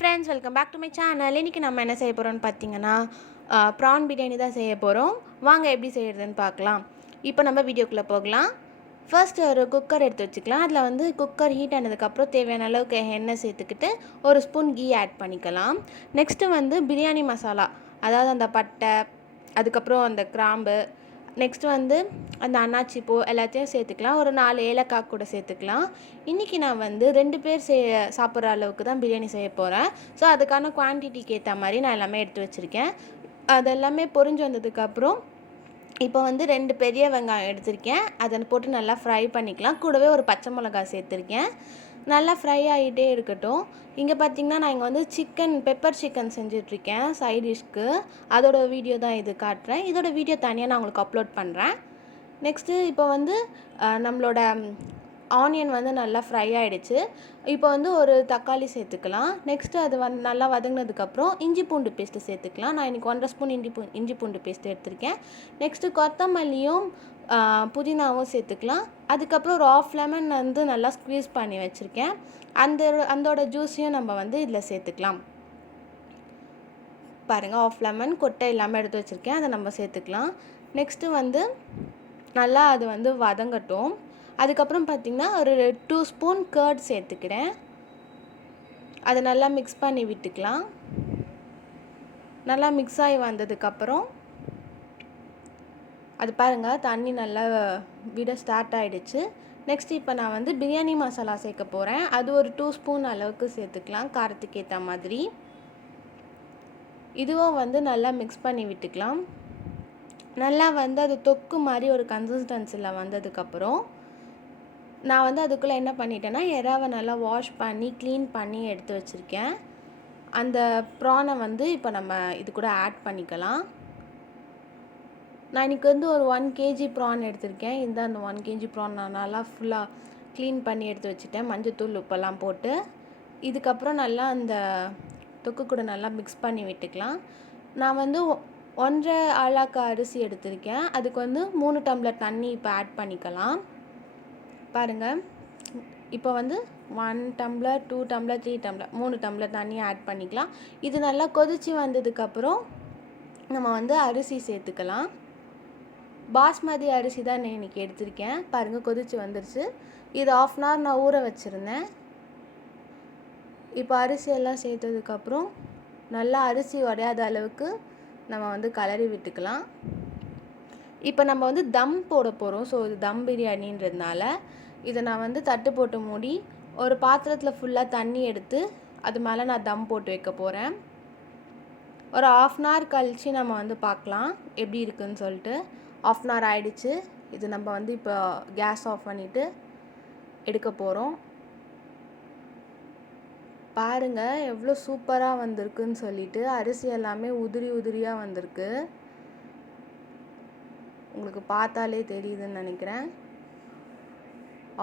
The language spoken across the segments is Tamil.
Friends, welcome back to my channel. இன்றைக்கி நம்ம என்ன செய்ய போகிறோம்னு பார்த்தீங்கன்னா ப்ரான் பிரியாணி தான் செய்ய போகிறோம். வாங்க எப்படி செய்கிறதுன்னு பார்க்கலாம். இப்போ நம்ம வீடியோக்குள்ளே போகலாம். ஃபர்ஸ்ட் ஒரு குக்கர் எடுத்து வச்சுக்கலாம். அதில் வந்து குக்கர் ஹீட் ஆனதுக்கப்புறம் தேவையான அளவுக்கு எண்ணெய் சேர்த்துக்கிட்டு ஒரு ஸ்பூன் கீ ஆட் பண்ணிக்கலாம். நெக்ஸ்ட்டு வந்து பிரியாணி மசாலா, அதாவது அந்த பட்டை, அதுக்கப்புறம் அந்த கிராம்பு, நெக்ஸ்ட்டு வந்து அந்த அன்னாச்சி பூ எல்லாத்தையும் சேர்த்துக்கலாம். ஒரு 4 ஏலக்காய் கூட சேர்த்துக்கலாம். இன்றைக்கி நான் வந்து 2 பேர் சாப்பிட்ற அளவுக்கு தான் பிரியாணி செய்ய போகிறேன். ஸோ அதுக்கான குவான்டிட்டிக்கு ஏற்ற மாதிரி நான் எல்லாமே எடுத்து வச்சுருக்கேன். அது எல்லாமே பொரிஞ்சு வந்ததுக்கப்புறம் இப்போ வந்து 2 பெரிய வெங்காயம் எடுத்திருக்கேன். அதை போட்டு நல்லா ஃப்ரை பண்ணிக்கலாம். கூடவே ஒரு பச்சை மிளகாய் சேர்த்துருக்கேன். நல்லா ஃப்ரை ஆகிட்டே இருக்கட்டும். இங்கே பார்த்திங்கன்னா நான் இங்கே வந்து பெப்பர் சிக்கன் செஞ்சிட்ருக்கேன் சைட் டிஷ்க்கு. அதோட வீடியோ தான் இது காட்டுறேன். இதோட வீடியோ தனியாக நான் உங்களுக்கு அப்லோட் பண்ணுறேன். நெக்ஸ்ட்டு இப்போ வந்து நம்மளோட ஆனியன் வந்து நல்லா ஃப்ரை ஆகிடுச்சு. இப்போ வந்து ஒரு தக்காளி சேர்த்துக்கலாம். நெக்ஸ்ட்டு அது வந்து நல்லா வதங்கினதுக்கப்புறம் இஞ்சி பூண்டு பேஸ்ட்டு சேர்த்துக்கலாம். நான் இன்றைக்கி 1.5 ஸ்பூன் இஞ்சி பூண்டு பேஸ்ட்டு எடுத்திருக்கேன். நெக்ஸ்ட்டு கொத்தமல்லியும் புதினாவும் சேர்த்துக்கலாம். அதுக்கப்புறம் ஒரு ஆஃப் லெமன் வந்து நல்லா ஸ்க்வீஸ் பண்ணி வச்சுருக்கேன். அதோட ஜூஸையும் நம்ம வந்து இதில் சேர்த்துக்கலாம். பாருங்கள், ஆஃப் லெமன் கொட்டை இல்லாமல் எடுத்து வச்சுருக்கேன். அதை நம்ம சேர்த்துக்கலாம். நெக்ஸ்ட்டு வந்து நல்லா அது வந்து வதங்கட்டும். அதுக்கப்புறம் பார்த்திங்கன்னா ஒரு 2 ஸ்பூன் கர்ட் சேர்த்துக்கிறேன். அதை நல்லா மிக்ஸ் பண்ணி விட்டுக்கலாம். நல்லா மிக்ஸ் ஆகி வந்ததுக்கப்புறம் அது பாருங்கள், தண்ணி நல்லா விட ஸ்டார்ட் ஆகிடுச்சு. நெக்ஸ்ட் இப்போ நான் வந்து பிரியாணி மசாலா சேர்க்க போகிறேன். அது ஒரு 2 ஸ்பூன் அளவுக்கு சேர்த்துக்கலாம், காரத்துக்கு ஏற்ற மாதிரி. இதுவும் வந்து நல்லா மிக்ஸ் பண்ணி விட்டுக்கலாம். நல்லா வந்து அது தொக்கு மாதிரி ஒரு கன்சிஸ்டன்சியில் வந்ததுக்கப்புறம் நான் வந்து அதுக்குள்ளே என்ன பண்ணிட்டேன்னா எறாவை நல்லா வாஷ் பண்ணி க்ளீன் பண்ணி எடுத்து வச்சுருக்கேன். அந்த ப்ரானை வந்து இப்போ நம்ம இது கூட ஆட் பண்ணிக்கலாம். நான் இன்றைக்கி வந்து ஒரு 1 kg ப்ரான் எடுத்திருக்கேன். இந்த அந்த 1 kg ப்ரான் நான் நல்லா ஃபுல்லாக க்ளீன் பண்ணி எடுத்து வச்சுட்டேன், மஞ்சத்தூள் உப்பெல்லாம் போட்டு. இதுக்கப்புறம் நல்லா அந்த தொக்கு கூட நல்லா மிக்ஸ் பண்ணி விட்டுக்கலாம். நான் வந்து 1.5 ஆழாக்கு அரிசி எடுத்திருக்கேன். அதுக்கு வந்து 3 டம்ளர் தண்ணி இப்போ ஆட் பண்ணிக்கலாம். பாருங்கள், இப்போ வந்து 1 டம்ளர் 2 டம்ளர் 3 டம்ளர் 3 டம்ளர் தண்ணி ஆட் பண்ணிக்கலாம். இது நல்லா கொதித்து வந்ததுக்கப்புறம் நம்ம வந்து அரிசி சேர்த்துக்கலாம். பாஸ்மதி அரிசி தான் நான் இன்றைக்கி எடுத்திருக்கேன். பாருங்கள், கொதித்து வந்துருச்சு. இது 1/2 hour நான் ஊற வச்சுருந்தேன். இப்போ அரிசியெல்லாம் சேர்த்ததுக்கப்புறம் நல்லா அரிசி உடையாத அளவுக்கு நம்ம வந்து கலரி விட்டுக்கலாம். இப்போ நம்ம வந்து தம் போட போகிறோம். ஸோ இது தம் பிரியாணின்றதுனால இதை நான் வந்து தட்டு போட்டு மூடி ஒரு பாத்திரத்தில் ஃபுல்லாக தண்ணி எடுத்து அது மேலே நான் தம் போட்டு வைக்க போகிறேன். ஒரு 1/2 hour கழித்து நம்ம வந்து பார்க்கலாம் எப்படி இருக்குதுன்னு சொல்லிட்டு. 1/2 hour ஆகிடுச்சு. இது நம்ம வந்து இப்போ கேஸ் ஆஃப் பண்ணிவிட்டு எடுக்க போகிறோம். பாருங்கள் எவ்வளோ சூப்பராக வந்திருக்குன்னு சொல்லிட்டு. அரிசி எல்லாமே உதிரி உதிரியாக வந்திருக்கு. உங்களுக்கு பார்த்தாலே தெரியுதுன்னு நினைக்கிறேன்.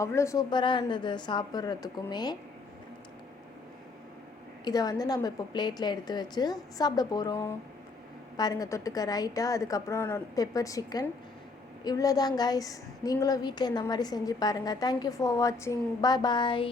அவ்வளோ சூப்பராக இருந்தது சாப்பிட்றதுக்குமே. இதை வந்து நம்ம இப்போ பிளேட்டில் எடுத்து வச்சு சாப்பிட போகிறோம். பாருங்கள், தொட்டுக்க ரைட்டாக, அதுக்கப்புறம் பெப்பர் சிக்கன். இவ்வளோதான் கைஸ். நீங்களும் வீட்டில் இந்த மாதிரி செஞ்சு பாருங்கள். தேங்க்யூ ஃபார் வாட்சிங். பாய் பாய்.